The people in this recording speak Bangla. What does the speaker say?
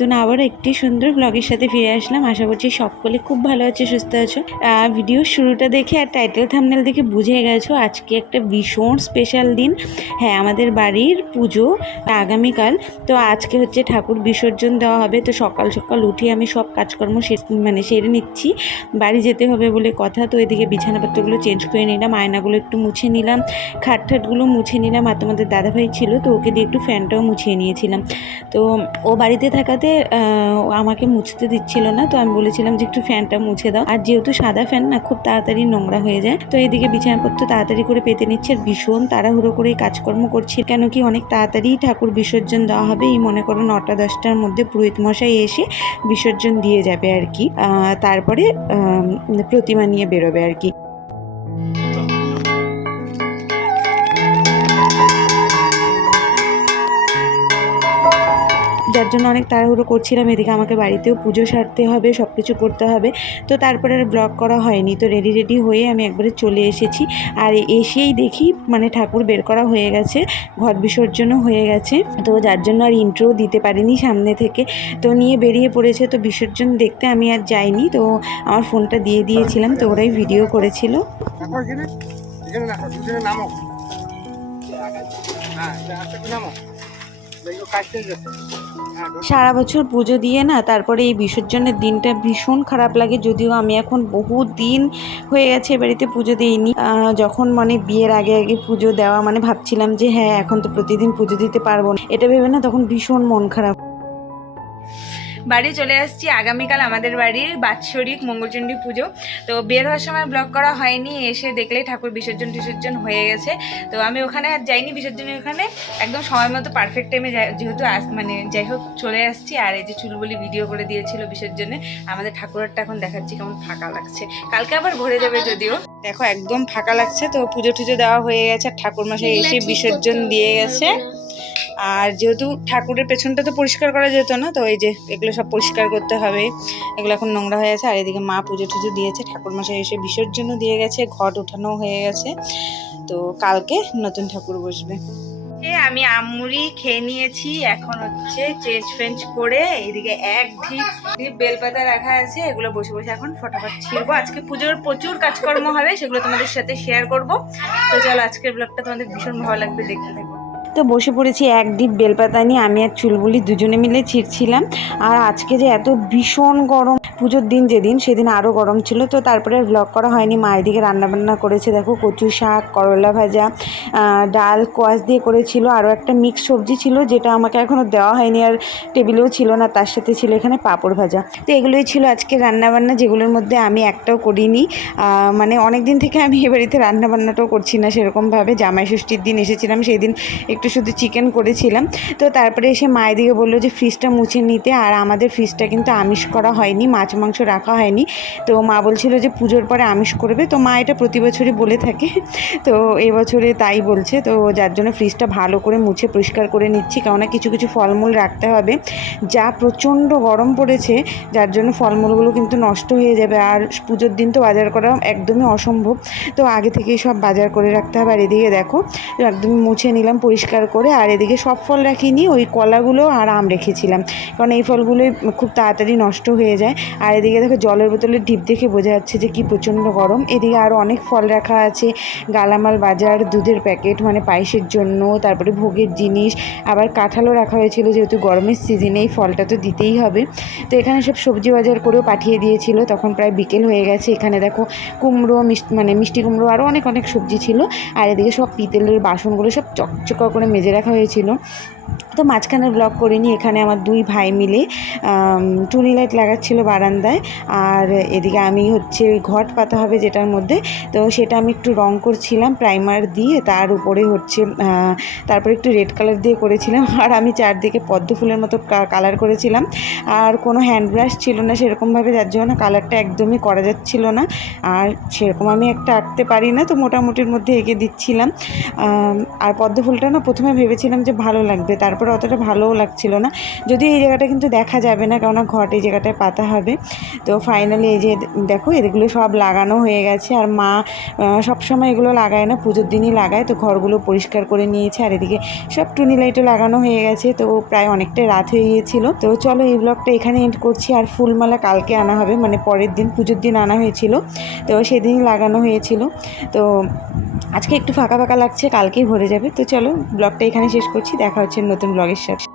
নতুন আবার একটি সুন্দর ব্লগের সাথে ফিরে আসলাম। আশা করছি সকলে খুব ভালো আছে, সুস্থ আছো। ভিডিওর শুরুটা দেখে আর টাইটেল থাম্বনেল দেখে বুঝে গেছো আজকে একটা ভীষণ স্পেশাল দিন। হ্যাঁ, আমাদের বাড়ির পুজো আগামীকাল। তো আজকে হচ্ছে ঠাকুর বিসর্জন দেওয়া হবে। তো সকাল সকাল উঠে আমি সব কাজকর্ম সেরে নিচ্ছি, বাড়ি যেতে হবে বলে কথা। তো এদিকে বিছানাপত্রগুলো চেঞ্জ করে নিলাম, আয়নাগুলো একটু মুছে নিলাম, খাটগুলো মুছে নিলাম। আর তোমাদের দাদাভাই ছিল, তো ওকে দিয়ে একটু ফ্যানটাও মুছিয়ে নিয়েছিলাম। তো ও বাড়িতে থাকাতে আমাকে মুছতে দিচ্ছিল না, তো আমি বলেছিলাম যে একটু ফ্যানটা মুছে দাও। আর যেহেতু সাদা ফ্যান না, খুব তাড়াতাড়ি নোংরা হয়ে যায়। তো এদিকে বিছানাপত্র তাড়াতাড়ি করে পেতে নিচ্ছে, আর ভীষণ তাড়াহুড়ো করে কাজকর্ম করছি, কেন কি অনেক তাড়াতাড়ি ঠাকুর বিসর্জন দেওয়া হবে। এই মনে করো 9টা-10টার মধ্যে পুরোহিত মশাই এসে বিসর্জন দিয়ে যাবে আর কি। তারপরে প্রতিমা নিয়ে বেরোবে আর কি। যার জন্য অনেক তাড়াহুড়ো করছিলাম। এদিকে আমাকে বাড়িতেও পুজো সারতে হবে, সব কিছু করতে হবে। তো তারপরে আর ব্লগ করা হয়নি। তো রেডি হয়ে আমি একবারে চলে এসেছি। আর এসেই দেখি মানে ঠাকুর বের করা হয়ে গেছে, ঘট বিসর্জনও হয়ে গেছে। তো যার জন্য আর ইন্ট্রো দিতে পারিনি সামনে থেকে। তো নিয়ে বেরিয়ে পড়েছে। তো বিসর্জন দেখতে আমি আর যাইনি, তো আমার ফোনটা দিয়ে দিয়েছিলাম, তো ওরাই ভিডিও করেছিল। সারা বছর পুজো দিয়ে না, তারপরে এই বিসর্জনের দিনটা ভীষণ খারাপ লাগে। যদিও আমি এখন বহু দিন হয়ে গেছে বাড়িতে পুজো দিইনি। যখন মানে বিয়ের আগে পুজো দেওয়া মানে ভাবছিলাম যে হ্যাঁ এখন তো প্রতিদিন পুজো দিতে পারবো না, এটা ভেবে না তখন ভীষণ মন খারাপ। বাড়ি চলে আসছি। আগামীকাল আমাদের বাড়ির বাৎসরিক মঙ্গলচণ্ডী পুজো। তো বের হওয়ার সময় ব্লগ করা হয়নি, এসে দেখলেই ঠাকুর বিসর্জন হয়ে গেছে। তো আমি ওখানে আর যাইনি বিসর্জনের ওখানে, একদম সময় মতো পারফেক্ট টাইমে যেহেতু মানে যাই হোক চলে আসছি। আর এই যে চুলবুলি ভিডিও করে দিয়েছিল বিসর্জনে। আমাদের ঠাকুরটা এখন দেখাচ্ছি কেমন ফাঁকা লাগছে, কালকে আবার ভরে যাবে যদিও। দেখো একদম ফাঁকা লাগছে। তো পুজো টুজো দেওয়া হয়ে গেছে, আর ঠাকুর মশাই এসে বিসর্জন দিয়ে গেছে। আর যেহেতু ঠাকুরের পেছনটা তো পরিষ্কার করা যেত না, তো এই যে এগুলো সব পরিষ্কার করতে হবে, এগুলো এখন নোংরা হয়ে আছে। আর এদিকে মা পুজো টুজো দিয়েছে, ঠাকুর মশাই এসে বিসর্জনও দিয়ে গেছে, ঘট ওঠানো হয়ে গেছে। তো কালকে নতুন ঠাকুর বসবে। আমি আমুড়ি খেয়ে নিয়েছি, এখন হচ্ছে চেঞ্জ করে এদিকে এক ঢিপ বেলপাতা রাখা আছে, এগুলো বসে বসে এখন ফটাফট ছিঁড়বো। আজকে পুজোর প্রচুর কাজকর্ম হবে, সেগুলো তোমাদের সাথে শেয়ার করব। তো চলো আজকের ব্লগটা তোমাদের ভীষণ ভালো লাগবে, দেখতে থাকো। তো বসে পড়েছি এক ডিপ বেলপাতা নিয়ে, আমি আর চুলবুলি দুজনে মিলে ছিঁড়ছিলাম। আর আজকে যে এত ভীষণ গরম, পুজোর দিন যেদিন সেদিন আরও গরম ছিল। তো তারপরে ব্লগ করা হয়নি। মা এদিকে রান্নাবান্না করেছে, দেখো কচু শাক, করলা ভাজা, ডাল কোয়াশ দিয়ে করেছিল, আরও একটা মিক্স সবজি ছিল যেটা আমাকে এখনও দেওয়া হয়নি, আর টেবিলেও ছিল না। তার সাথে ছিল এখানে পাঁপড় ভাজা। তো এগুলোই ছিল আজকে রান্নাবান্না, যেগুলোর মধ্যে আমি একটাও করিনি। মানে অনেক দিন থেকে আমি এ বাড়িতে রান্নাবান্নাটাও করছি না সেরকমভাবে। জামাই ষষ্ঠীর দিন এসেছিলাম, সেই দিন একটু শুধু চিকেন করেছিলাম। তো তারপরে এসে মায়ের দিকে বললো যে ফ্রিজটা মুছে নিতে। আর আমাদের ফ্রিজটা কিন্তু আমিষ করা হয়নি, মাছ মাংস রাখা হয়নি। তো মা বলছিল যে পুজোর পরে আমিষ করবে। তো মা এটা প্রতি বছরই বলে থাকে, তো এবছরে তাই বলছে। তো যার জন্য ফ্রিজটা ভালো করে মুছে পরিষ্কার করে নিচ্ছি, কেননা কিছু কিছু ফলমূল রাখতে হবে। যা প্রচণ্ড গরম পড়েছে, যার জন্য ফলমূলগুলো কিন্তু নষ্ট হয়ে যাবে। আর পুজোর দিন তো বাজার করা একদমই অসম্ভব, তো আগে থেকেই সব বাজার করে রাখতে হবে। আর এদিকে দেখো একদম মুছে নিলাম পরিষ্কার করে। আর এদিকে সব ফল রাখিনি, ওই কলাগুলো আর আম রেখেছিলাম, কারণ এই ফলগুলোই খুব তাড়াতাড়ি নষ্ট হয়ে যায়। আর এদিকে দেখো জলের বোতলের ডিপ দেখে বোঝা যাচ্ছে যে কি প্রচণ্ড গরম। এদিকে আরও অনেক ফল রাখা আছে, গালামাল বাজার, দুধের প্যাকেট মানে পায়েসের জন্য, তারপরে ভোগের জিনিস, আবার কাঁঠালও রাখা হয়েছিল, যেহেতু গরমের সিজনে এই ফলটা তো দিতেই হবে। তো এখানে সব সবজি বাজার করেও পাঠিয়ে দিয়েছিল, তখন প্রায় বিকেল হয়ে গেছে। এখানে দেখো কুমড়ো, মিষ্টি কুমড়ো, আরও অনেক সবজি ছিল। আর এদিকে সব পিতলের বাসনগুলো সব চকচকা করে মেজে রাখা হয়েছিল। তো মাঝখানে ব্লগ করিনি। এখানে আমার দুই ভাই মিলে টুনি লাইট লাগাচ্ছিল বারান্দায়। আর এদিকে আমি হচ্ছে ওই ঘট পাতা হবে যেটার মধ্যে, তো সেটা আমি একটু রং করছিলাম প্রাইমার দিয়ে, তার উপরে হচ্ছে তারপরে একটু রেড কালার দিয়ে করেছিলাম। আর আমি চারদিকে পদ্ম ফুলের মতো কালার করেছিলাম। আর কোনো হ্যান্ড ব্রাশ ছিল না সেরকমভাবে, যার জন্য কালারটা একদমই করা যাচ্ছিল না। আর সেরকম আমি একটা আঁকতে পারি না, তো মোটামুটির মধ্যে এঁকে দিচ্ছিলাম। আর পদ্ম ফুলটা না প্রথমে ভেবেছিলাম যে ভালো লাগবে, তারপরে অতটা ভালোও লাগছিল না, যদিও এই জায়গাটা কিন্তু দেখা যাবে না, কেননা ঘট এই জায়গাটায় পাতা হবে। তো ফাইনালি এই যে দেখো এগুলো সব লাগানো হয়ে গেছে, আর মা সবসময় এগুলো লাগায় না, পুজোর দিনই লাগায়। তো ঘরগুলো পরিষ্কার করে নিয়েছে, আর এদিকে সব টুনি লাইটও লাগানো হয়ে গেছে। তো প্রায় অনেকটাই রাত হয়ে গিয়েছিল। তো চলো এই ব্লগটা এখানে এন্ড করছি। আর ফুলমালা কালকে আনা হবে, মানে পরের দিন পুজোর দিন আনা হয়েছিল, তো সেদিনই লাগানো হয়েছিল। তো আজকে একটু ফাঁকা ফাঁকা লাগছে, কালকেই ভরে যাবে। তো চলো ব্লগটা এখানে শেষ করছি, দেখা হচ্ছে নতুন ব্লগের সাথে।